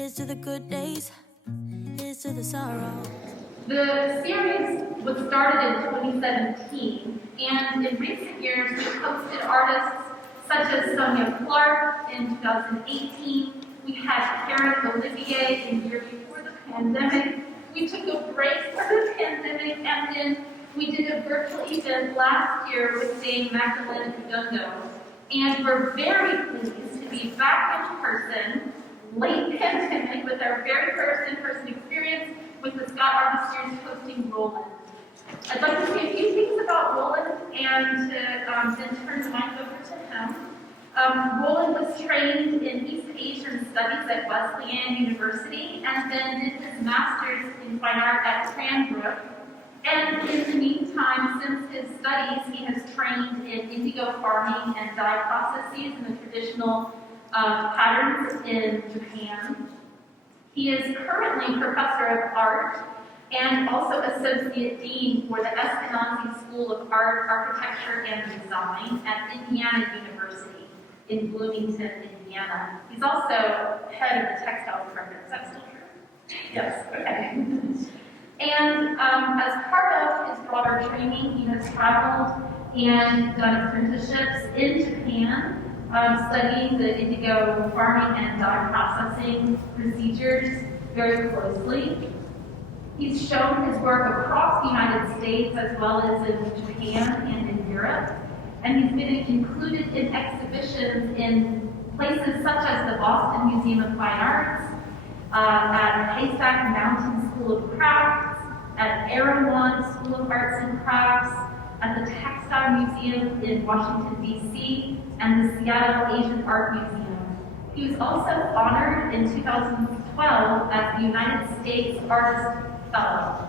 Here's to the good days, here's to the sorrow. The series was started in 2017, and in recent years we've hosted artists such as Sonia Clark in 2018. We had Karen Olivier in the year before the pandemic. We took a break for the pandemic, and then we did a virtual event last year with Dame Magdalena Kadundo. And we're very pleased to be back in person, late pandemic, with our very first in-person experience with the Scott Art Series hosting Rowland. I'd like to say a few things about Rowland and then turn the mic over to him. Rowland was trained in East Asian Studies at Wesleyan University and then did his master's in fine art at Cranbrook. And in the meantime, since his studies, he has trained in indigo farming and dye processes and the traditional patterns in Japan. He is currently professor of art and also associate dean for the Eskenazi School of Art, Architecture, and Design at Indiana University in Bloomington, Indiana. He's also head of the textile department. Is that still true? Yes. Okay. And as part of his broader training, he has traveled and done apprenticeships in Japan, studying the indigo farming and dye processing procedures very closely. He's shown his work across the United States as well as in Japan and in Europe. And he's been included in exhibitions in places such as the Boston Museum of Fine Arts, at Haystack Mountain School of Crafts, at Erewhon School of Arts and Crafts, at the Textile Museum in Washington, D.C., and the Seattle Asian Art Museum. He was also honored in 2012 as the United States Artist Fellow.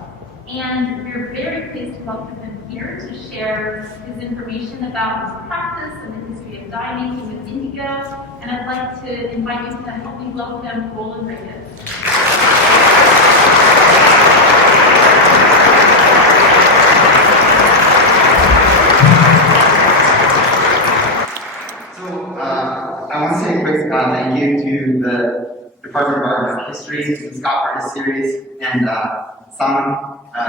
And we're very pleased to welcome him here to share his information about his practice and the history of dye making with indigo. And I'd like to invite you to help me welcome Rowland Ricketts. I want to say a quick thank you to the Department of Art and History, to the Scott Artist Series, and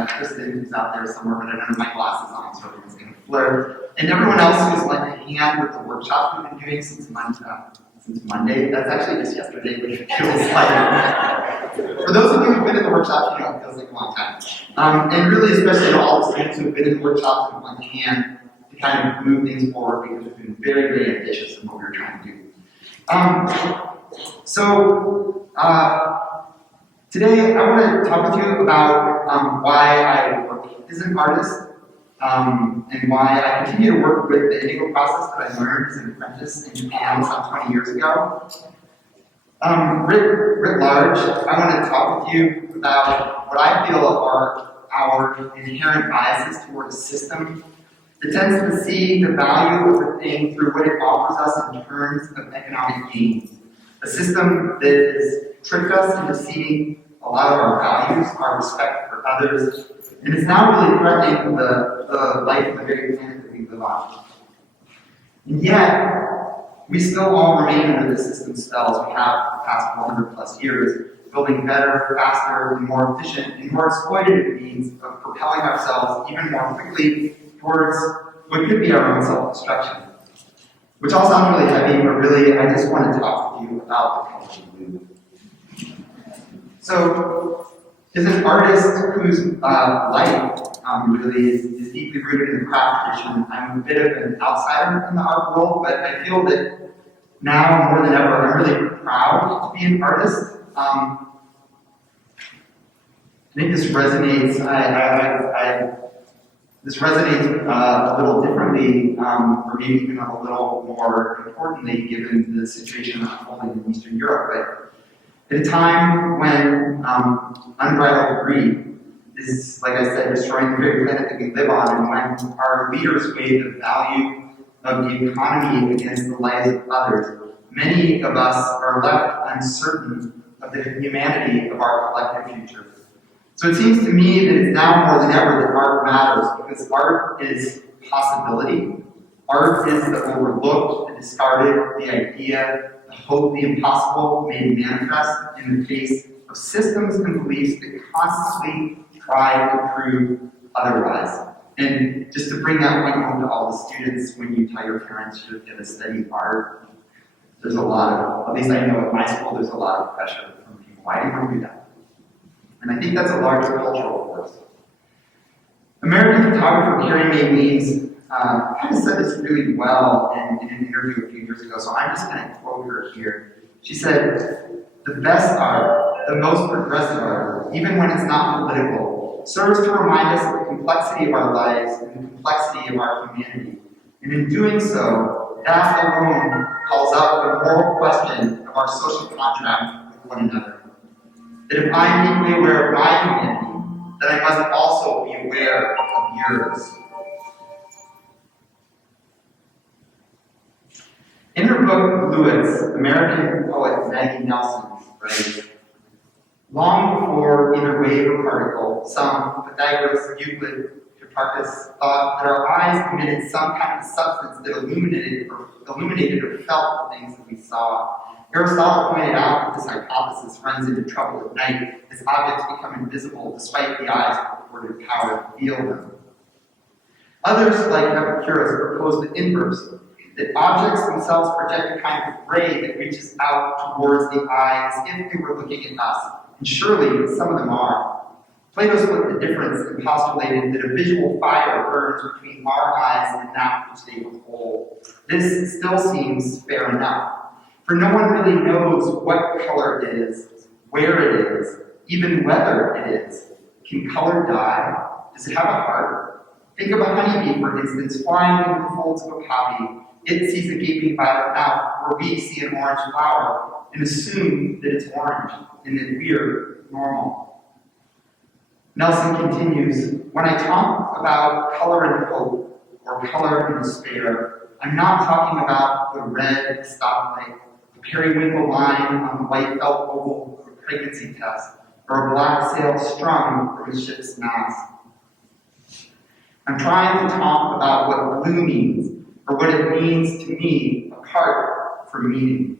Kristen, who's out there somewhere, but I don't have my glasses on, so everyone's going to blur. And everyone else who's like hanging out with the workshops we've been doing since Monday. That's actually just yesterday, but it feels like. For those of you who've been in the workshops, you know it feels like a long time. And really, especially to all the students who've been in the workshops and lent a hand to kind of move things forward, because we've been very, very ambitious in what we were trying to do. Today I want to talk with you about why I work as an artist, and why I continue to work with the indigo process that I learned as an apprentice in Japan some 20 years ago. Writ large, I want to talk with you about what I feel are our inherent biases toward a system that tends to see the value of a thing through what it offers us in terms of economic gains. A system that has tricked us into seeing a lot of our values, our respect for others, and is now really threatening the life of the very planet that we live on. And yet, we still all remain under the system's spell as we have for the past 400 plus years, building better, faster, and more efficient, and more exploitative means of propelling ourselves even more quickly towards what could be our own self-destruction. Which all sounds really heavy, but really I just want to talk with you about the culture loop. So, as an artist whose life really is deeply rooted in the craft tradition, I'm a bit of an outsider in the art world, but I feel that now more than ever I'm really proud to be an artist. I think this resonates. This resonates a little differently, or maybe even a little more importantly, given the situation unfolding in Eastern Europe. But at a time when unbridled greed is, like I said, destroying the very planet that we live on, and when our leaders weigh the value of the economy against the lives of others, many of us are left uncertain of the humanity of our collective future. So it seems to me that it's now more than ever that art matters, because art is possibility. Art is the overlooked, the discarded, the idea hope the impossible made manifest in the face of systems and beliefs that constantly try to prove otherwise. And just to bring that point home to all the students, when you tell your parents you're going to study art, there's a lot of, at least I know at my school, there's a lot of pressure from people. Why do you want to do that? And I think that's a large cultural force. American photographer Carrie Mae Weems kind of said this really well in an interview a few years ago, so I'm just going to quote her here. She said, "The best art, the most progressive art, even when it's not political, serves to remind us of the complexity of our lives and the complexity of our humanity. And in doing so, that alone calls out the moral question of our social contract with one another. That if I'm deeply aware of my humanity, then I must also be aware of yours." In her book, Lewis, American poet Maggie Nelson writes, "Long before either wave or particle, some, Pythagoras, Euclid, Hipparchus, thought that our eyes emitted some kind of substance that illuminated or felt the things that we saw. Aristotle pointed out that this hypothesis runs into trouble at night as objects become invisible despite the eye's purported power to feel them. Others, like Epicurus, proposed the inverse, that objects themselves project a kind of ray that reaches out towards the eye as if they were looking at us, and surely some of them are. Plato split the difference and postulated that a visual fire burns between our eyes and that which they behold. This still seems fair enough, for no one really knows what color it is, where it is, even whether it is. Can color die? Does it have a heart? Think of a honeybee, for instance, flying into the folds of a poppy. It sees a gaping violet mouth, where we see an orange flower, and assume that it's orange, and that we're normal." Nelson continues, "When I talk about color and hope, or color and despair, I'm not talking about the red stoplight, the periwinkle line on the white felt oval of a pregnancy test, or a black sail strung from a ship's mast. I'm trying to talk about what blue means, or what it means to me apart from meaning."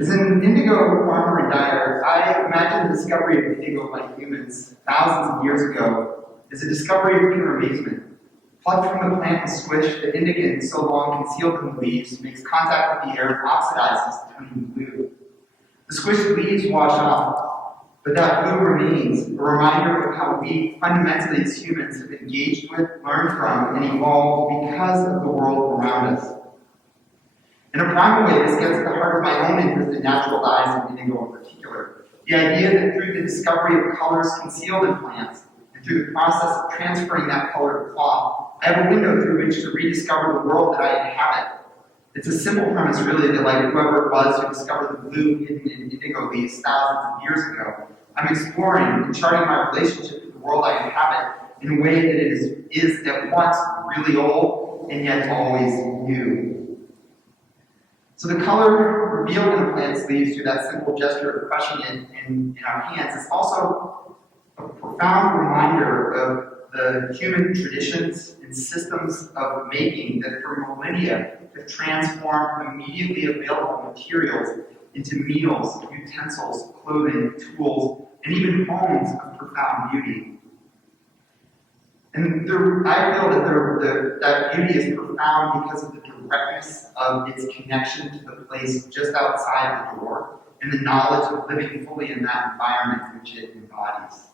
As an indigo farmer and dyer, I imagine the discovery of indigo by humans thousands of years ago is a discovery of pure amazement. Plucked from the plant and squished, the indigo so long concealed in the leaves makes contact with the air and oxidizes, turning blue. The squished leaves wash off, but that blue remains, a reminder of how we fundamentally as humans have engaged with, learned from, and evolved because of the world around us. In a primal way, this gets at the heart of my own interest in natural dyes and indigo in particular. The idea that through the discovery of colors concealed in plants, and through the process of transferring that color to cloth, I have a window through which to rediscover the world that I inhabit. It's a simple premise, really, that like whoever it was who discovered the blue hidden in indigo leaves thousands of years ago, I'm exploring and charting my relationship with the world I inhabit in a way that it is at once really old and yet always new. So the color revealed in a plant's leaves through that simple gesture of crushing it in our hands is also a profound reminder of the human traditions and systems of making that for millennia have transformed immediately available materials into meals, utensils, clothing, tools, and even homes of profound beauty. And I feel that that beauty is profound because of the directness of its connection to the place just outside the door and the knowledge of living fully in that environment which it embodies.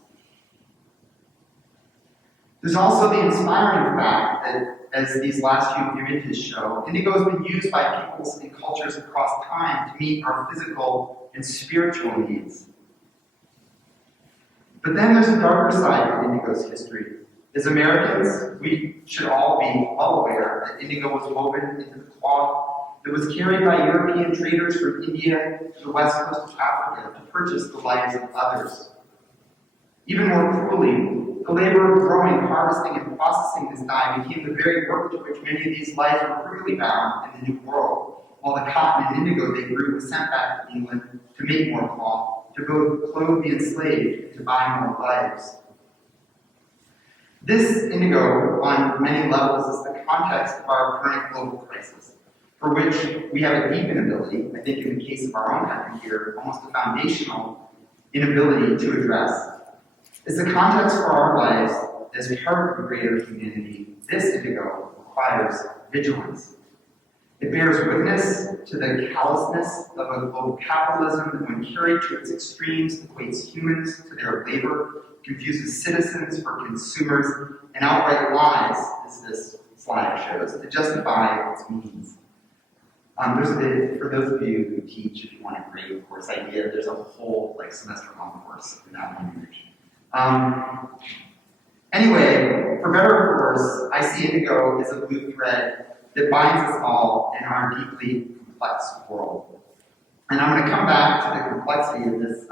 There's also the inspiring fact that, as these last few images show, indigo has been used by peoples and cultures across time to meet our physical and spiritual needs. But then there's a darker side of indigo's history. As Americans, we should all be well aware that indigo was woven into the cloth that was carried by European traders from India to the west coast of Africa to purchase the lives of others. Even more cruelly, the labor of growing, harvesting, and processing this dye became the very work to which many of these lives were brutally bound in the New World, while the cotton and indigo they grew was sent back to England to make more cloth, to both clothe the enslaved and to buy more lives. This indigo, on many levels, is the context of our current global crisis, for which we have a deep inability, I think in the case of our own country here, almost a foundational inability to address. As the context for our lives as part of the greater humanity, this indigo requires vigilance. It bears witness to the callousness of a global capitalism that, when carried to its extremes, equates humans to their labor, confuses citizens for consumers, and outright lies, as this slide shows, to justify its means. For those of you who teach, if you want a great course idea, there's a whole semester-long course in that one image. Anyway, for better or for worse, I see indigo as a blue thread that binds us all in our deeply complex world. And I'm going to come back to the complexity of this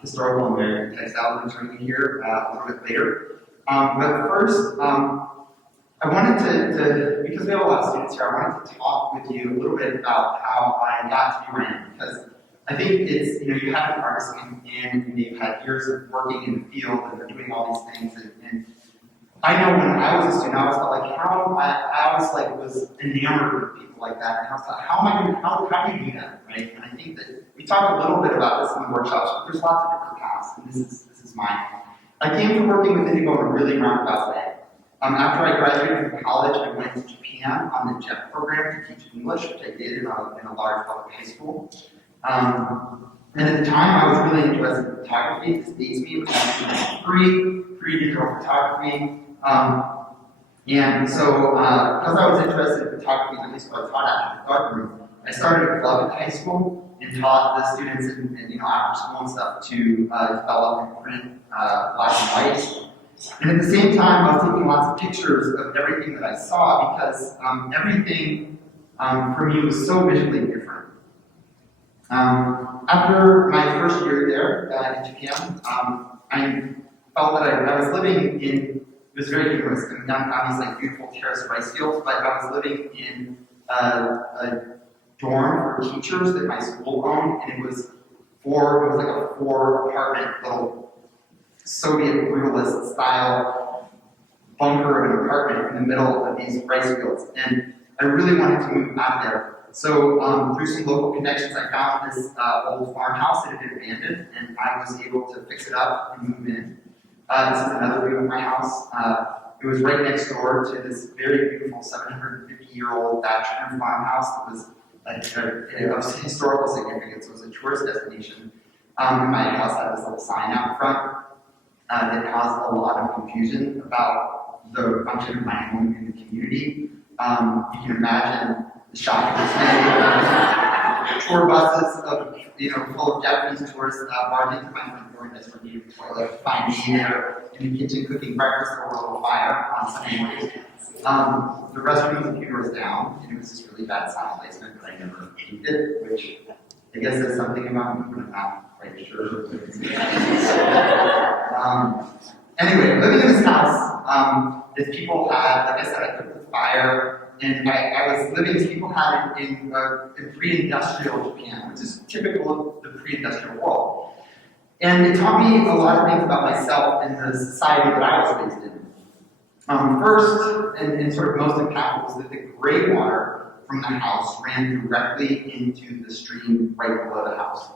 historical American textile that I'm here a little bit later. But first, I wanted to, because we have a lot of students here, I wanted to talk with you a little bit about how I got to be where I am, because I think it's, you have an artist come in and they've had years of working in the field and they're doing all these things. And I know when I was a student, I always felt like I was enamored with people like that. And I was like, how do you do that, right? And I think that we talked a little bit about this in the workshops, but there's lots of different paths, and this is mine. I came to working with indigo in a really roundabout way. After I graduated from college, I went to Japan on the JET program to teach English, which I did in a large public high school. And at the time, I was really interested in photography. This dates me. It was 1993, pre-digital photography. And so, because I was interested in photography in high school, I taught after the darkroom. I started a club at high school and taught the students and after school and stuff to develop and print black and white. And at the same time, I was taking lots of pictures of everything that I saw because everything for me was so visually different. After my first year there in Japan, I felt that I was living in, it was very humorous, I mean, not these beautiful terraced rice fields, but I was living in a dorm for teachers that my school owned, and it was like a 4-apartment little Soviet brutalist style bunker of an apartment in the middle of these rice fields. And I really wanted to move out of there. So through some local connections, I found this old farmhouse that had been abandoned, and I was able to fix it up and move in. This is another view of my house. It was right next door to this very beautiful 750-year-old thatched farmhouse that was of historical significance. It was a tourist destination. My house had this little sign out front that caused a lot of confusion about the function of my home in the community. You can imagine the shock of this day. tour buses of, full of Japanese tourists barged into my front door and just for me to toilet, find me there in the kitchen cooking breakfast over a little fire on Sunday mornings. The restroom computer was down, and it was just really bad sound placement, but I never peeped it, which I guess says something about me, but I'm not quite sure. Anyway, living in this house, if people had, like I said, I cooked the fire, and I was living as people had it in pre-industrial Japan, which is typical of the pre-industrial world. And it taught me a lot of things about myself and the society that I was raised in. First, and sort of most impactful, was that the gray water from the house ran directly into the stream right below the house.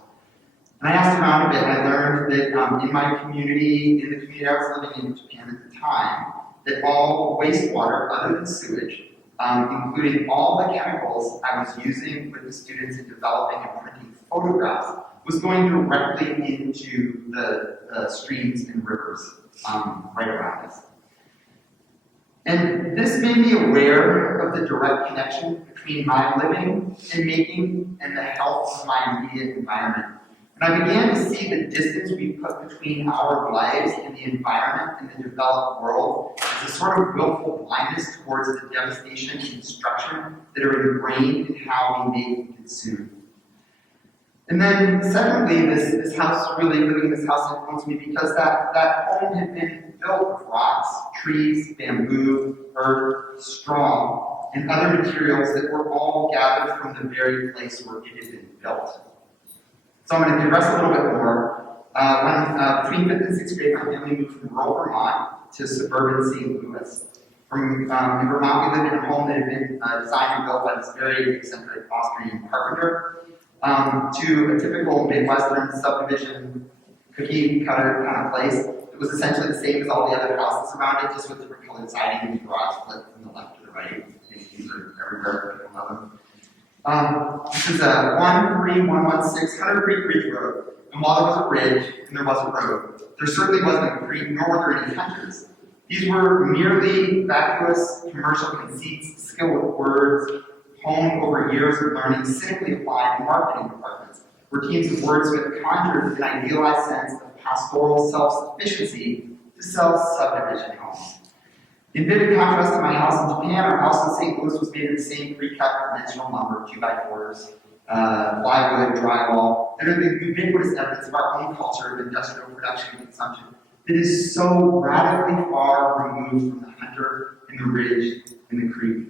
And I asked around a bit, and I learned that in my community, in the community I was living in Japan at the time, that all wastewater, other than sewage, including all the chemicals I was using with the students in developing and printing photographs, was going directly into the streams and rivers right around us. And this made me aware of the direct connection between my living and making and the health of my immediate environment. And I began to see the distance we put between our lives and the environment and the developed world as a sort of willful blindness towards the devastation and destruction that are ingrained in how we make and consume. And then, secondly, this house, really living in this house influenced me because that home had been built with rocks, trees, bamboo, earth, straw, and other materials that were all gathered from the very place where it had been built. So I'm going to digress a little bit more. Between 5th and 6th grade, my family moved from rural Vermont to suburban St. Louis. In Vermont, we lived in a home that had been designed and built by this very eccentric Austrian carpenter, to a typical Midwestern subdivision cookie cutter kind of place. It was essentially the same as all the other houses around it, just with different colored siding and garage split from the left to the right. These are everywhere, people know them. This is a 13116 Hunter Creek Ridge Road. And while there was a ridge and there was a road, there certainly wasn't a creek, nor were there any hunters. These were merely vacuous commercial conceits, skill with words, honed over years of learning, cynically applied in marketing departments, where teams of wordsmiths conjured an idealized sense of pastoral self-sufficiency to sell subdivision homes. In vivid contrast to my house in Japan, our house in St. Louis was made of the same pre-cut conventional lumber, 2x4s, plywood, drywall, that are the ubiquitous evidence of our own culture of industrial production and consumption that is so radically far removed from the hunter and the ridge and the creek.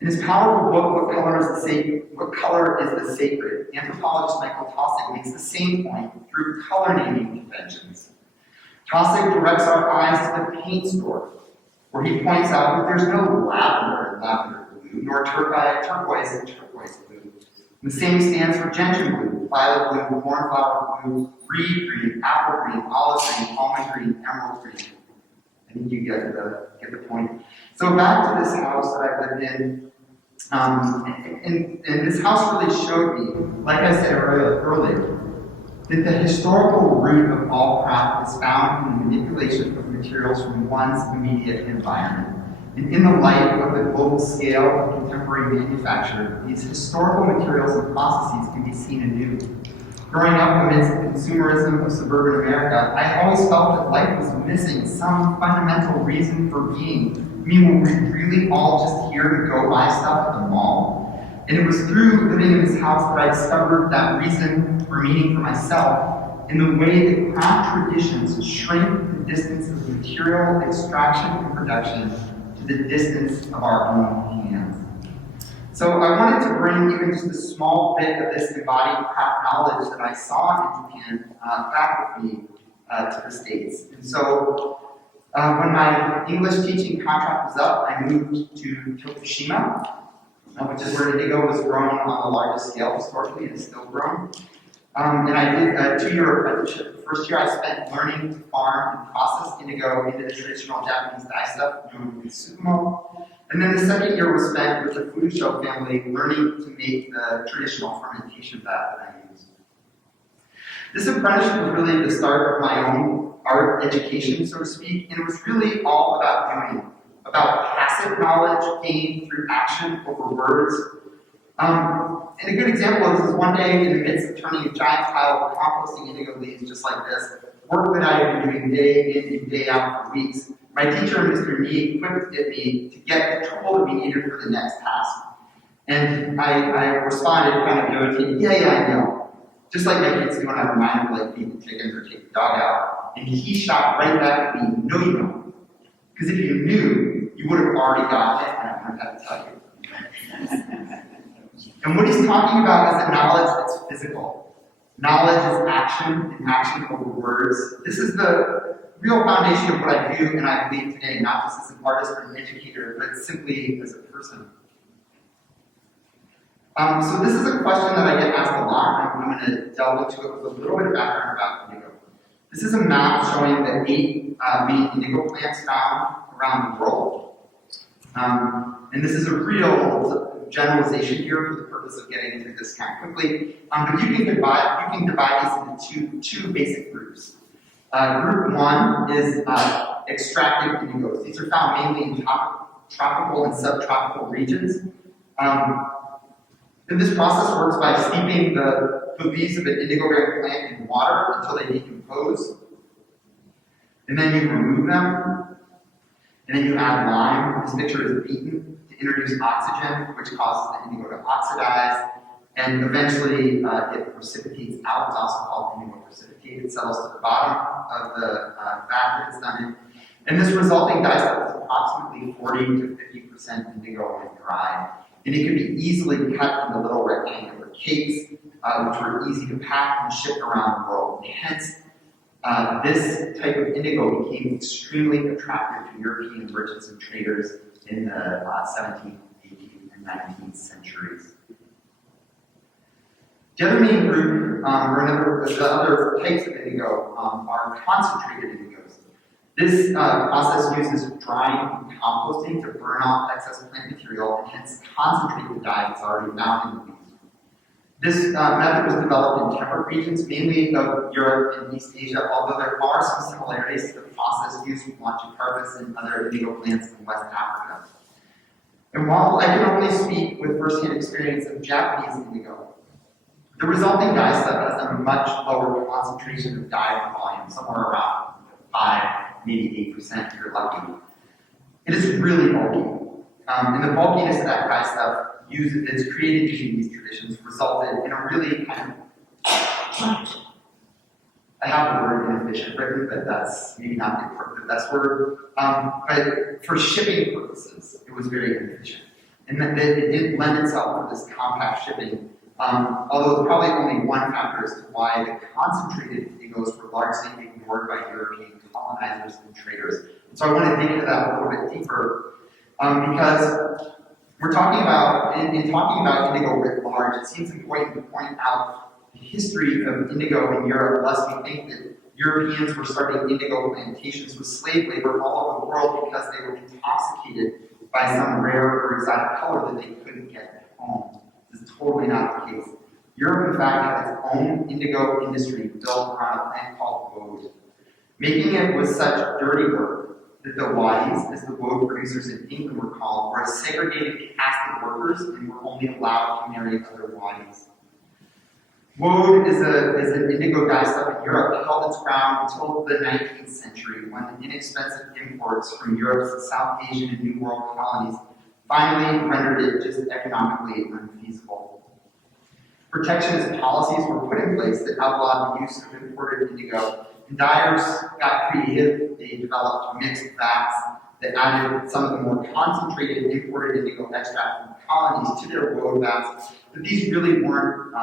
In his powerful book, What Color is the Sacred, anthropologist Michael Taussig makes the same point through color naming conventions. Taussig directs our eyes to the paint store, where he points out that there's no lavender in lavender blue, nor turquoise in turquoise blue. And the same stands for gentian blue, violet blue, cornflower blue, reed green, apple green, olive green, almond green, emerald green. I think you get the point. So back to this house that I lived in, and this house really showed me, like I said earlier, that the historical root of all craft is found in the manipulation of materials from one's immediate environment. And in the light of the global scale of contemporary manufacture, these historical materials and processes can be seen anew. Growing up amidst the consumerism of suburban America, I always felt that life was missing some fundamental reason for being. I mean, were we really all just here to go buy stuff at the mall? And it was through living in this house that I discovered that reason or meaning for myself in the way that craft traditions shrink the distance of material extraction and production to the distance of our own hands. So I wanted to bring even just a small bit of this embodied craft knowledge that I saw in Japan back with me to the States. And so when my English teaching contract was up, I moved to Tokushima, which is where indigo was grown on the largest scale historically and is still grown. And I did a 2-year apprenticeship. The first year I spent learning to farm and process indigo into the traditional Japanese dye stuff known as sumo. And then the second year was spent with the Fusho family learning to make the traditional fermentation vat that I use. This apprenticeship was really the start of my own art education, so to speak, and it was really all about doing, about passive knowledge gained through action over words, And a good example of this is one day in the midst of turning a giant pile of composting indigo leaves just like this, work that I had been doing day in and day out for weeks, my teacher, Mr. Nee, quipped at me to get the tool that we needed for the next task. And I responded kind of irritated, yeah, I know. Just like my kids do when I remind them like feed the chickens or take the dog out. And he shot right back at me, no you don't. Because if you knew, you would have already gotten it, and I wouldn't have to tell you. And what he's talking about is a knowledge that's physical. Knowledge is action, and action over words. This is the real foundation of what I do and I believe today, not just as an artist or an educator, but simply as a person. So this is a question that I get asked a lot, and I'm going to delve into it with a little bit of background about indigo. This is a map showing the 8 main indigo plants found around the world. And this is a real generalization here for the purpose of getting through this kind of quickly. But you can divide these into two basic groups. Group 1 is extracted indigos. These are found mainly in tropical and subtropical regions. And this process works by steeping the leaves of an indigo-bearing plant in water until they decompose. And then you remove them. And then you add lime. This mixture is beaten to introduce oxygen, which causes the indigo to oxidize. And eventually it precipitates out. It's also called indigo precipitate. It settles to the bottom of the vat that it's done in. And this resulting dye stuff is approximately 40 to 50% indigo when dried. And it can be easily cut into little rectangular cakes, which were easy to pack and ship around the world. And hence, this type of indigo became extremely attractive to European merchants and traders in the 17th, 18th, and 19th centuries. The other main group, the other types of indigo, are concentrated indigos. This process uses drying and composting to burn off excess plant material and hence concentrate the dye that's already found in the leaves. This method was developed in temperate regions, mainly of Europe and East Asia, although there are some similarities to the process used with Longicarpus and other indigo plants in West Africa. And while I can only speak with first-hand experience of Japanese indigo, the resulting dye stuff has a much lower concentration of dye per volume, somewhere around 5, maybe 8% if you're lucky. It is really bulky. And the bulkiness of that dye stuff that's created using these traditions resulted in a really kind of, I have the word inefficient written, but that's maybe not the best word. But for shipping purposes, it was very inefficient. And that it didn't lend itself to this compact shipping. Although it's probably only one factor as to why the concentrated indigos were largely ignored by European colonizers and traders. And so I want to dig into that a little bit deeper because we're talking about, in talking about indigo writ large, it seems important to point out the history of indigo in Europe, lest we think that Europeans were starting indigo plantations with slave labor all over the world because they were intoxicated by some rare or exotic color that they couldn't get at home. This is totally not the case. Europe, in fact, had its own indigo industry built around a plant called woad. Making it was such dirty work that the wadis, as the woad producers in England were called, were a segregated caste of workers and were only allowed to marry other wadis. Woad is an indigo dye stuff in Europe that held its ground until the 19th century when the inexpensive imports from Europe's South Asian and New World colonies finally rendered it just economically unfeasible. Protectionist policies were put in place that outlawed the use of imported indigo, and dyers got creative. They developed mixed vats that added some of the more concentrated imported indigo extract from colonies to their woad vats, but these really weren't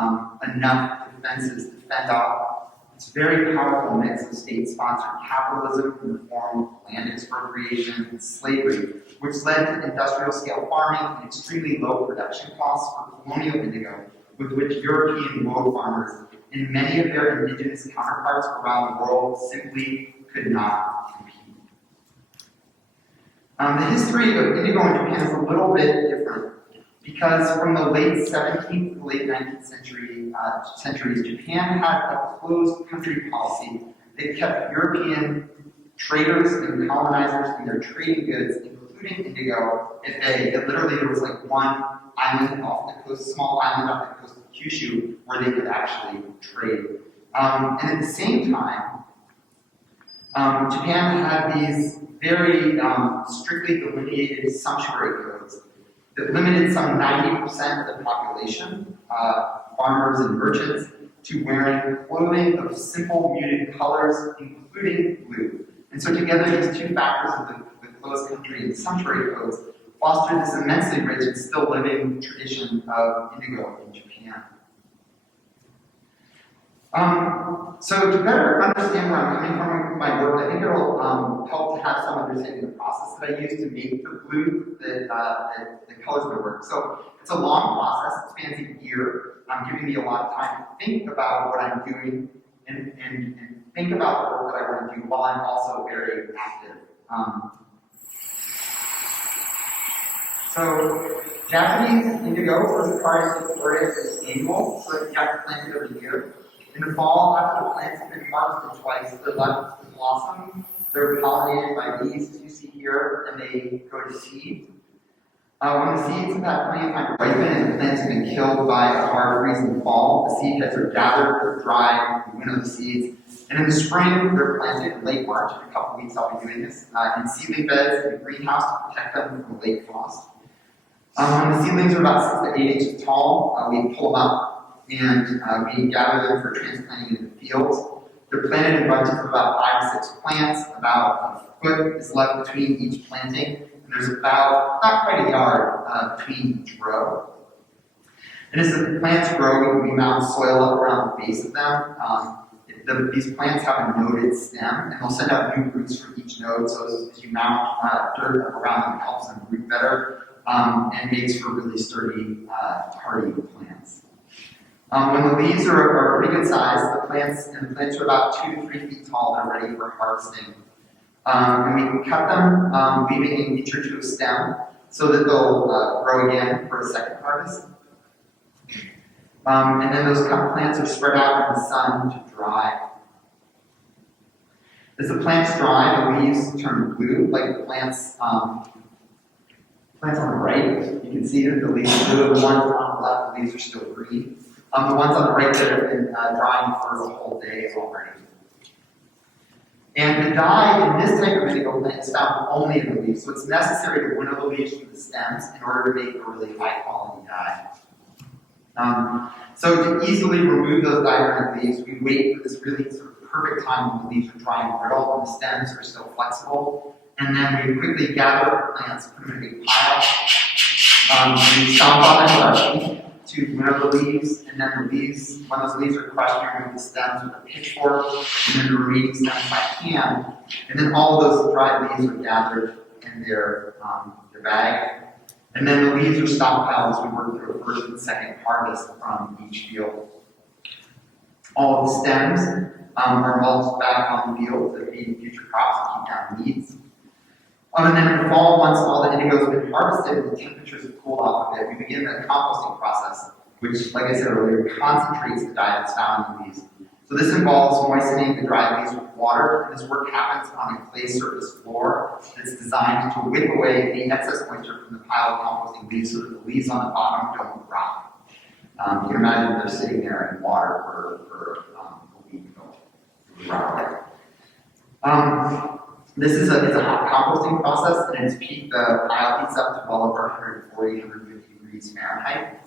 enough defenses to fend off this very powerful mix of state-sponsored capitalism in the form of land expropriation and slavery, which led to industrial-scale farming and extremely low production costs for colonial indigo, with which European woad farmers and many of their indigenous counterparts around the world simply could not compete. The history of indigo in Japan is a little bit different because from the late 17th to late 19th centuries, Japan had a closed country policy that kept European traders and colonizers and their trading goods, including indigo, at bay. Literally, there was like one island off the coast, small island off the coast of Kyushu, where they could actually trade. And at the same time, Japan had these very strictly delineated sumptuary codes that limited some 90% of the population, farmers and merchants, to wearing clothing of simple muted colors, including blue. And so together, these two factors of the closed country and sumptuary codes fostered this immensely rich and still living tradition of indigo in Japan. So to better understand where I'm coming from with my work, I think it'll help to have some understanding of the process that I use to make the blue that colors my work. So it's a long process. It spans a year, giving me a lot of time to think about what I'm doing and think about the work that I want to do while I'm also very active. So Japanese indigo was a part of Victoria is annual, so you have to plant it every year. In the fall, after the plants have been harvested twice, they're left to blossom. They're pollinated by bees, as you see here, and they go to seed. When the seeds have had plenty of time to ripen and the plants have been killed by a hard freeze in the fall, the seed heads are gathered, they're dried, we winnow the seeds. And in the spring, they're planted in late March. In a couple of weeks, I'll be doing this, in seedling beds in a greenhouse to protect them from late frost. When the seedlings are about 6 to 8 inches tall, we pull them up and we gather them for transplanting into the fields. They're planted in bunches of about 5 to 6 plants. About a foot is left between each planting, and there's about not quite a yard between each row. And as the plants grow, we mound soil up around the base of them. These plants have a noded stem, and they'll send out new roots from each node. So as you mount dirt around them, it helps them root better and makes for really sturdy, hardy plants. When the leaves are pretty good size, the plants are about 2 to 3 feet tall. They're ready for harvesting. And we can cut them, leaving a inch or two of stem, so that they'll grow again for a second harvest. And then those cut plants are spread out in the sun to dry. As the plants dry, the leaves turn blue, like the plants on the right. You can see that the leaves are blue. The ones on the left, the leaves are still green. The ones on the right that have been drying for a whole day already. And the dye in this type of indigo plant is found only in the leaves, so it's necessary to winnow the leaves from the stems in order to make a really high quality dye. So to easily remove those dye-ground leaves, we wait for this really sort of perfect time when the leaves are dry and brittle and the stems are still flexible. And then we quickly gather the plants, put them in a big pile. We stomp on them with our feet to winnow the leaves, and then the leaves, when those leaves are crushed, we remove the stems with a pitchfork, and then the remaining stems by hand. And then all of those dried leaves are gathered in their bag. And then the leaves are stockpiled as we work through a first and second harvest from each field. All of the stems are mulched back on the field to feed future crops and keep down weeds. And then in the fall, once all the indigo has been harvested and the temperatures have cooled off a bit, we begin the composting process, which, like I said earlier, concentrates the dye that's found in the leaves. So this involves moistening the dried leaves with water, and this work happens on a clay surface floor that's designed to whip away any excess moisture from the pile of composting leaves so that the leaves on the bottom don't rot. You can imagine they're sitting there in water for a week or rot. This is it's a hot composting process, and its peak, the pile heats up to well over 140, 150 degrees Fahrenheit.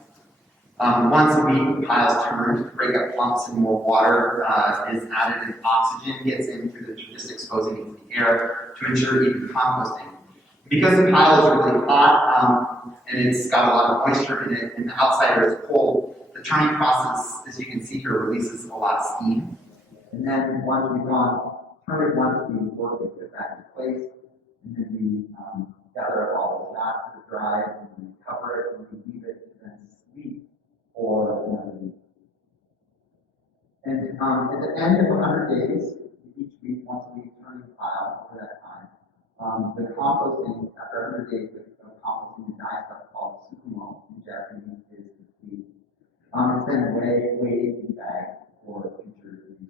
Once a week, the pile's turned to break up clumps and more water is added and oxygen gets in through the just exposing into the air to ensure even composting. Because the pile is really hot and it's got a lot of moisture in it and the outside air is cold, the turning process, as you can see here, releases a lot of steam. And then once we've turn it once, we work it, put it back in place, and then we gather up all the fat to dry, and we cover it, and we leave it to then sleep for another week. And at the end of 100 days, each week, once a week, turning the pile over that time, the composting, after 100 days of composting, the dye stuff called sukumo in Japanese is complete. It's then weighed and bagged for future use.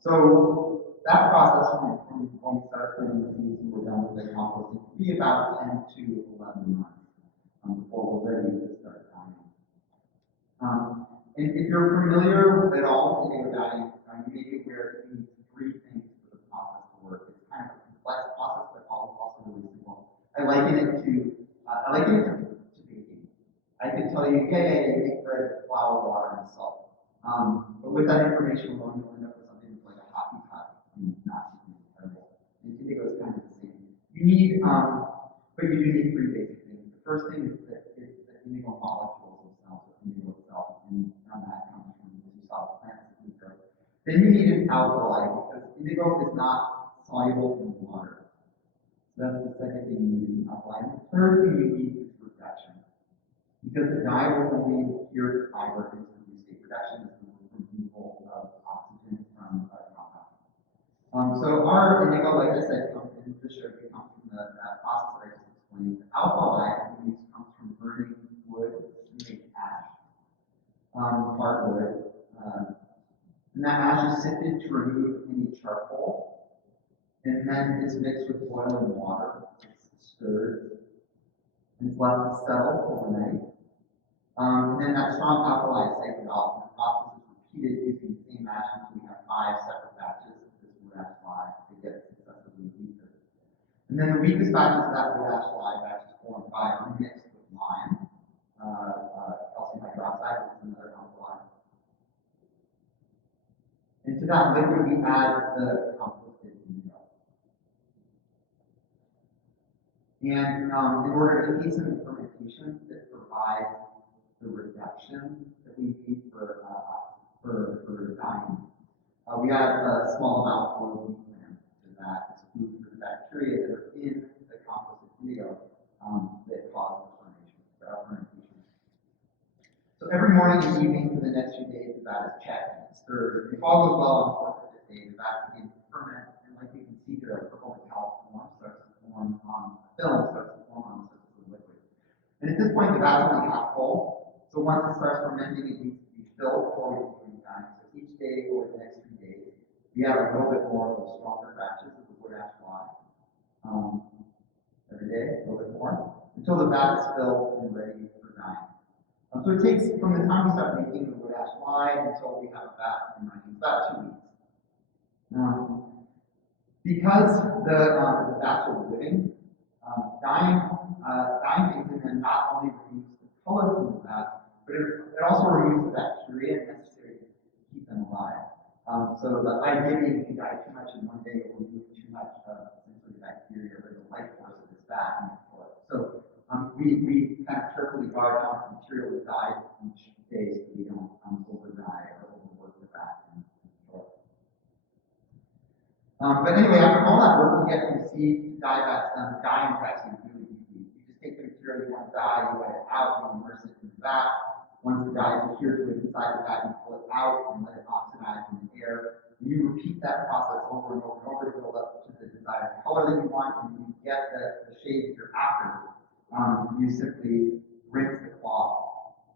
So that process from when we start putting the seeds and we're done with the composting can be about 10 to 11 months. And if you're familiar at all with indigo dyeing, you may be aware that you need three things for the process to work. It's kind of a complex process, but also really simple. I liken it to baking. I could tell you, you make bread with flour, water, and salt. But with that information alone, you'll end up with something that's like a hockey puck and not something incredible. And indigo is kind of the same. You need, but you do need three basic things. The first thing is the indigo molecules themselves, or indigo itself, and that comes from, as you saw, the plants that we grow. Then you need an alkali, because indigo is not soluble in water. So that's the second thing you need, is an alkali. And the third thing you need is reduction. Because the dye will only adhere to fiber into the state. Reduction is the removal of oxygen from a compound. So our indigo, like I said, comes from the sugar, comes from the process that I just explained. The alkali we use comes from burning wood to make ash, hardwood. And that ash is sifted to remove any charcoal, and then it's mixed with boiling water. It's stirred, and it's left to settle overnight. And then that strong alkali is cycled out, and the process is repeated using the same ash until we have 5 separate batches of this wood ash lye to get successively weaker. And then the weakest batches of that wood ash lye, batches 4 and 5, are mixed with lime, calcium hydroxide, which is another alkali. And to that liquid, we add the composted indigo. And in order to hasten the fermentation, it provides the reduction that we need for dyeing. We add a small amount of oil wheat bran to that. It's food for the bacteria that are in the composted indigo that cause the fermentation. So every morning and evening for the next few days, the vat is checked and stirred. If all goes well on the 4th or 5th day, the vat begins to ferment, and like you can see here, a purple metallic form starts to form on the film, starts to form on the surface of the liquid. And at this point, the vat's only half full. So once it starts fermenting, it needs to be filled before we can do dyeing. So each day over the next few days, we add a little bit more of those stronger batches of the wood ash lye. Every day, a little bit more, until the vat is filled and ready for dyeing. So it takes, from the time we start making the wood ash lye until we have a vat and running, about 2 weeks. Because the vats are living, dyeing things in them not only removes the color from the vat, but it also removes the bacteria necessary to keep them alive. So the idea being if you dye too much in one day, it will remove too much of essentially bacteria or the life force of this vat in the floor. So we kind of carefully guard how much material is dyed each day so we don't over dye or overwork the vat in the floor. But anyway, after all that work, we get from seed to dye vats done. Dyeing is actually really easy. You just take the material you want to dye, you let it out, you immerse it in the vat. Once the dye is adhered to it inside the vat, you pull it out and let it oxidize in the air. And you repeat that process over and over and over to build up to the desired color that you want, and you get the shade that you're after. You simply rinse the cloth,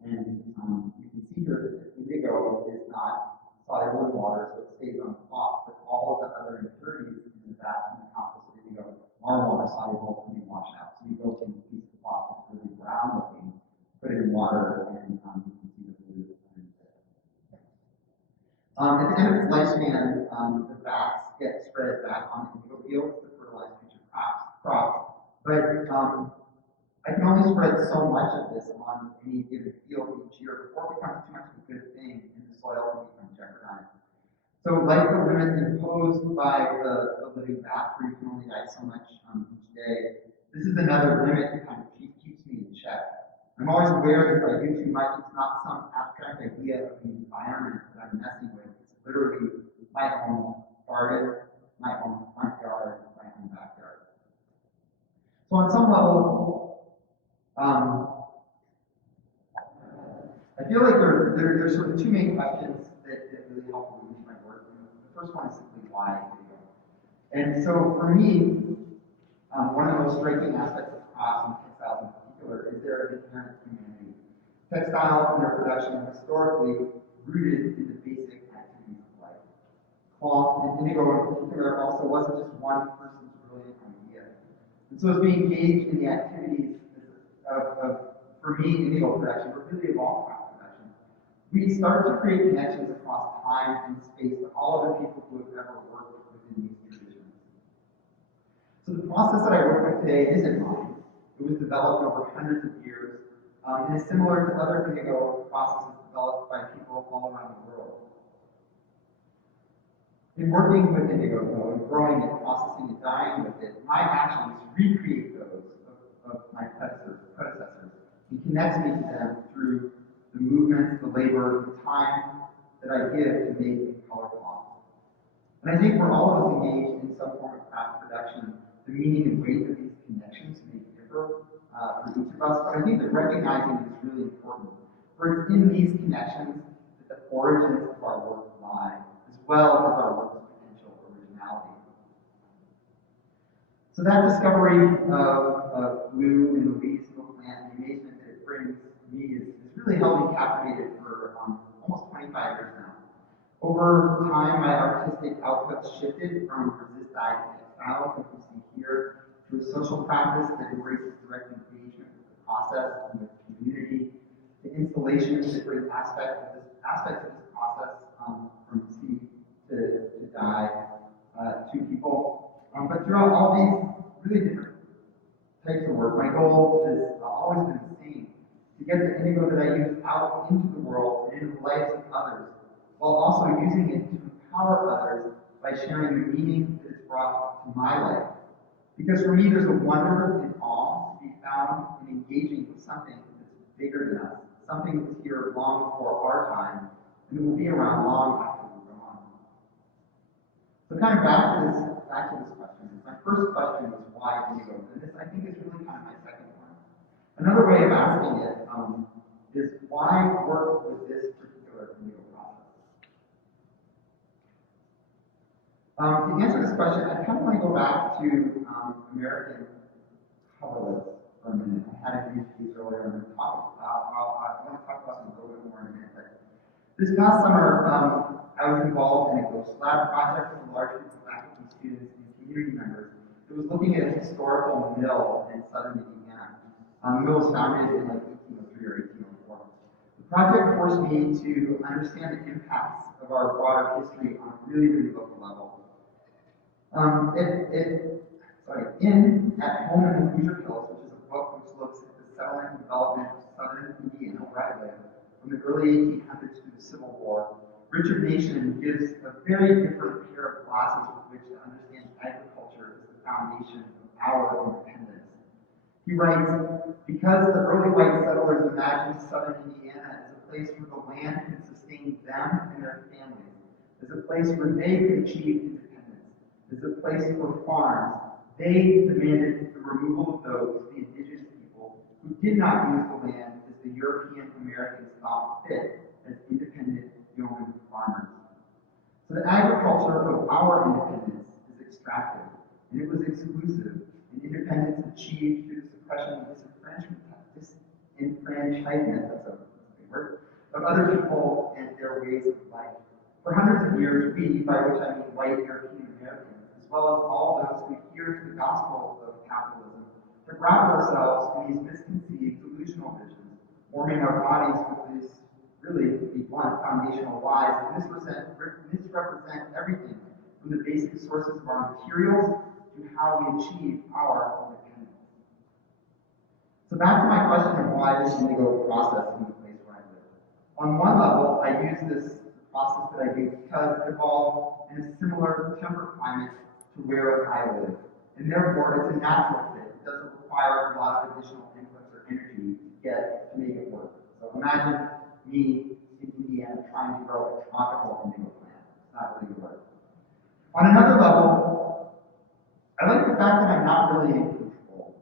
and you can see here that the indigo is not soluble in water, so it stays on the cloth, but all of the other impurities in the vat and the composted indigo are water soluble and they wash out. So you go from a piece of cloth that's really brown looking, put it in water, and you can see the blue underneath it. At the end of its lifespan, the vats get spread back on indigo fields to fertilize future crops. But I can only spread so much of this on any given field each year before it becomes too much of a good thing and the soil can become jeopardized. So like the limits imposed by the living vat where you can only dye so much each day, this is another limit that kind of keeps me in check. I'm always aware that if I do too much, it's not some abstract idea of the environment that I'm messing with. It's literally my own garden, my own front yard, my own backyard. So on some level, I feel like there's sort of two main questions that really help me with my work. And the first one is simply why video. And so for me, one of the most striking aspects of crafts and textiles in particular is their inherent humanity. Textiles and their production are historically rooted in the basic activities of life. Cloth and indigo in particular also wasn't just one person's brilliant idea. And so as we engage in the activities of for me, indigo production, but really of all craft production, we we start to create connections across time and space to all other people who have ever worked within these traditions. So the process that I work with today isn't mine. It was developed over hundreds of years and is similar to other indigo processes developed by people all around the world. In working with indigo, though, and growing it, processing and dyeing with it, my actions recreate those of my predecessors and connects me to them through the movements, the labor, the time that I give to make and color cloth. And I think for all of us engaged in some form of craft production, the meaning and weight of these connections may differ for each of us, but I think that recognizing it is really important. For it's in these connections that the origins of our work lie, as well as our work's potential originality. So that discovery of blue in the leaves of a plant, the amazement that it brings me is really held me captivated for almost 25 years now. Over time, my artistic outputs shifted from resist-dyed textiles, like you see here, to a social practice that embraces direct engagement with the process and with community, to installations that bring aspects of this process from seed to dye to people. But throughout all these really different types of work, my goal has always been the same: to get the indigo that I use out into the world and into the lives of others, while also using it to empower others by sharing the meaning that it's brought to my life. Because for me, there's a wonder and awe to be found in engaging with something that's bigger than us, something that's here long before our time, and that will be around long after we're gone. So kind of back to this question. My first question was why indigo? And this, I think, is really kind of my second one. Another way of asking it is why work with this particular indigo process? To answer this question, I kind of want to go back to American colorless for a minute. I had a few piece earlier, and I want to talk about them a little bit more in a minute. But this past summer, I was involved in a Ghost Lab project with a large group of faculty, students, and community members that was looking at a historical mill in southern Indiana. The mill was founded in like 1803 or 1804. The project forced me to understand the impacts of our broader history on a really, really local level. At Home in the Hoosier Hills, which is a book which looks at the settlement and development of southern Indiana, where I live, from the early 1800s to the Civil War, Richard Nation gives a very different pair of glasses with which to understand agriculture as the foundation of our independence. He writes, because the early white settlers imagined southern Indiana as a place where the land could sustain them and their families, as a place where they could achieve independence, as a place for farms, they demanded the removal of those, the indigenous people, who did not use the land as the European Americans thought fit as independent yeoman farmers. So the agriculture of our independence is extractive, and it was exclusive, and independence achieved through the suppression of disenfranchisement, that's a big word, of other people and their ways of life. For hundreds of years, we, by which I mean white European Americans, as well as all those who adhere to the gospel of capitalism, have wrapped ourselves in these misconceived delusional visions, warming our bodies with these really, to be blunt, foundational lies that misrepresent everything from the basic sources of our materials to how we achieve our independence. So back to my question of why this indigo process in the place where I live. On one level, I use this process that I do because it evolved in a similar temperate climate to where I live. And therefore, it's a natural fit. It doesn't require a lot of additional inputs or energy to make it work. So imagine me in Indiana trying to grow a tropical indigo plant. It's not really going to work. On another level, I like the fact that I'm not really in control.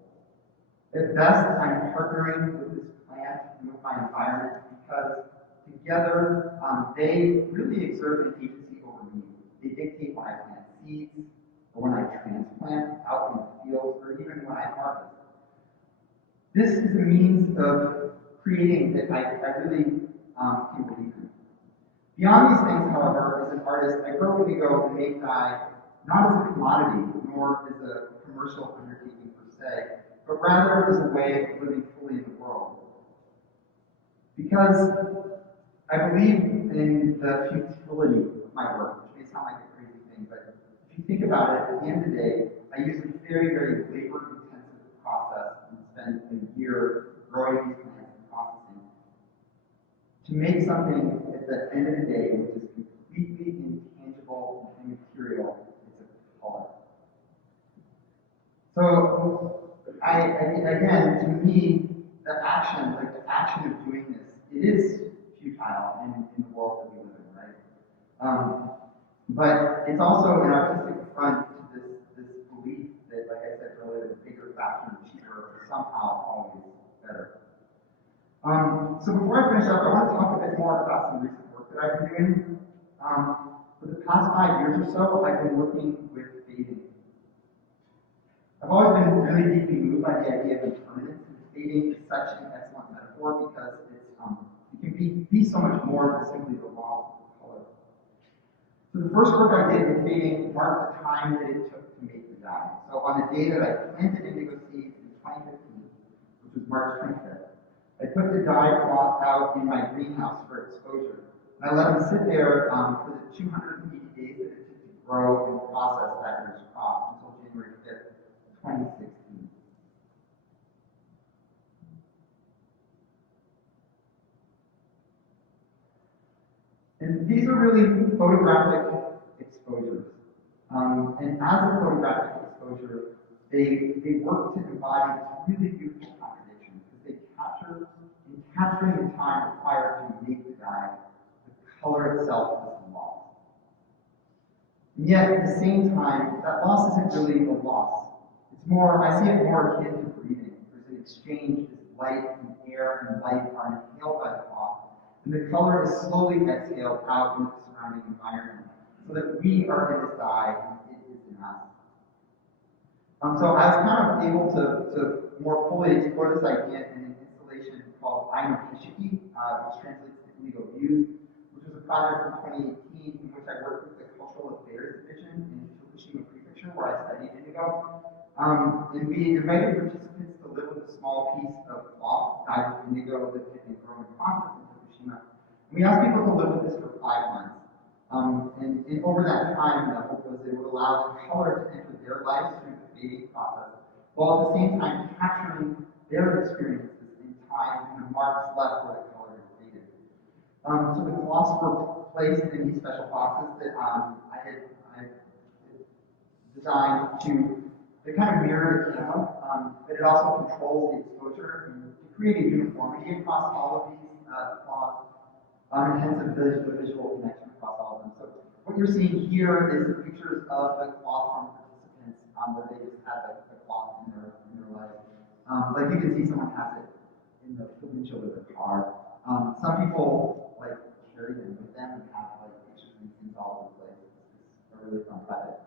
At best, I'm partnering with this plant and with my environment because together, they really exert an agency over me. They dictate when I plant seeds, or when I transplant out in the fields, or even when I harvest. This is a means of creating that I really can believe in. Beyond these things, however, as an artist, I grow indigo and make dye not as a commodity, nor as a commercial undertaking per se, but rather as a way of living fully in the world. Because I believe in the futility of my work, which may sound like a crazy thing, but if you think about it, at the end of the day, I use a very, very labor-intensive process and spend a year growing these plants and processing to make something at the end of the day which is completely intangible and immaterial. It's a color. So, again, to me, the action of doing this, it is futile in the world that we live in, right? But it's also an artistic affront to this belief that, like I said earlier, that bigger, faster, and cheaper are somehow always better. So before I finish up, I want to talk a bit more about some recent work that I've been doing. For the past 5 years or so, I've been working with fading. I've always been really deeply moved by the idea of impermanence, and fading is such an excellent metaphor because it can be so much more than simply the loss of color. So the first work I did with fading marked the time that it took to make the dye. So on the day that I planted indigo seeds in 2015, which was March 25th, I put the dye cloth out in my greenhouse for exposure. And I let them sit there for the 280 days that it took to grow and process that year's crop until January 5th, 2016. And these are really photographic exposures. And as a photographic exposure, they work to embody this really beautiful contradiction because they capture, in capturing the time required to make the dye, the color itself is lost. And yet, at the same time, that loss isn't really a loss. It's more, I see it more akin to breathing. There's an exchange as light and air and light are inhaled by the cloth, and the color is slowly exhaled out into the surrounding environment, so that we are in this dye and it is in us. So I was kind of able to more fully explore this idea in an installation called Aino Kishiki, which translates to Indigo Views, which was a project from 2018 in which I worked with the Cultural Affairs Division in Fukushima Prefecture, where I studied indigo. And we invited participants to live with a small piece of cloth dyed with indigo that had been grown and processed in Fukushima. And we asked people to live with this for 5 months. And over that time, the hope was that it would allow the color to enter their lives through the fading process, while at the same time capturing their experiences in time and the marks left where the color had faded. So the cloths were placed in these special boxes that I had designed to kind of mirror the camera, but it also controls the exposure and to create a uniformity across all of these cloths, and hence a visual connection across all of them. So what you're seeing here is the pictures of the cloth from participants where they just had the cloth in their life. Like you can see someone has it in the windshield of their car. Some people like carry them with them and have like pictures and things all over the place. It's a really fun project.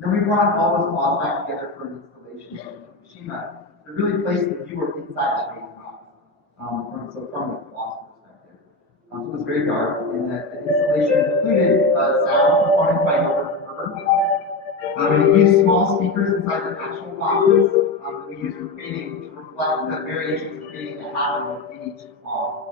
Then we brought all those cloths back together for an installation in Fukushima to really place the viewer inside the fading box. From the cloth perspective. So it was very dark, and the installation included a sound component by Norbert Herber. And it used small speakers inside the actual boxes that we used for fading to reflect the variations of fading that happen within each cloth.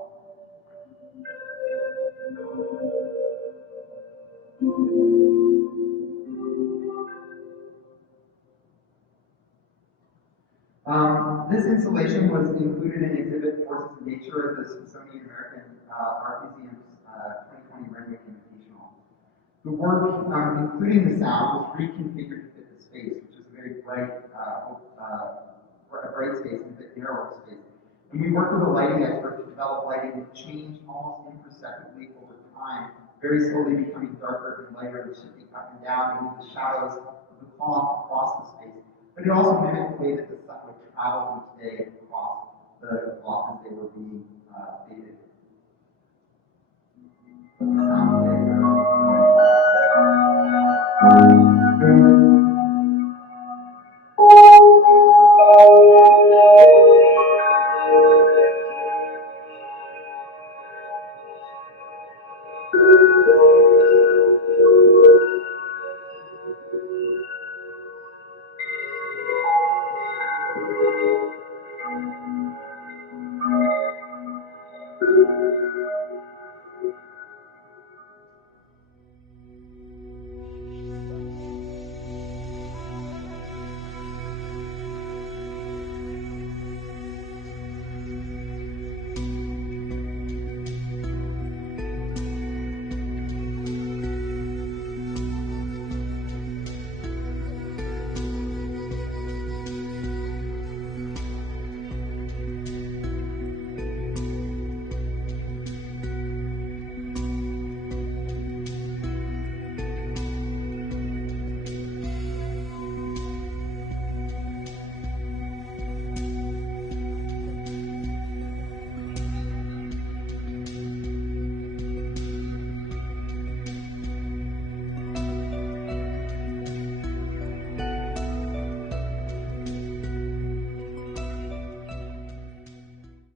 This installation was included in exhibit Forces of Nature at the Smithsonian American Art Museum's 2020 Renwick Invitational. The work, including the sound, was reconfigured to fit the space, which is a very bright space and a bit narrower space. And we worked with a lighting expert to develop lighting that changed almost imperceptibly over time, very slowly becoming darker and lighter and shifting up and down to move the shadows of the cloth across the space. But it also mimicked the way that the sun would travel each day across the cloth as they were being faded. But the sound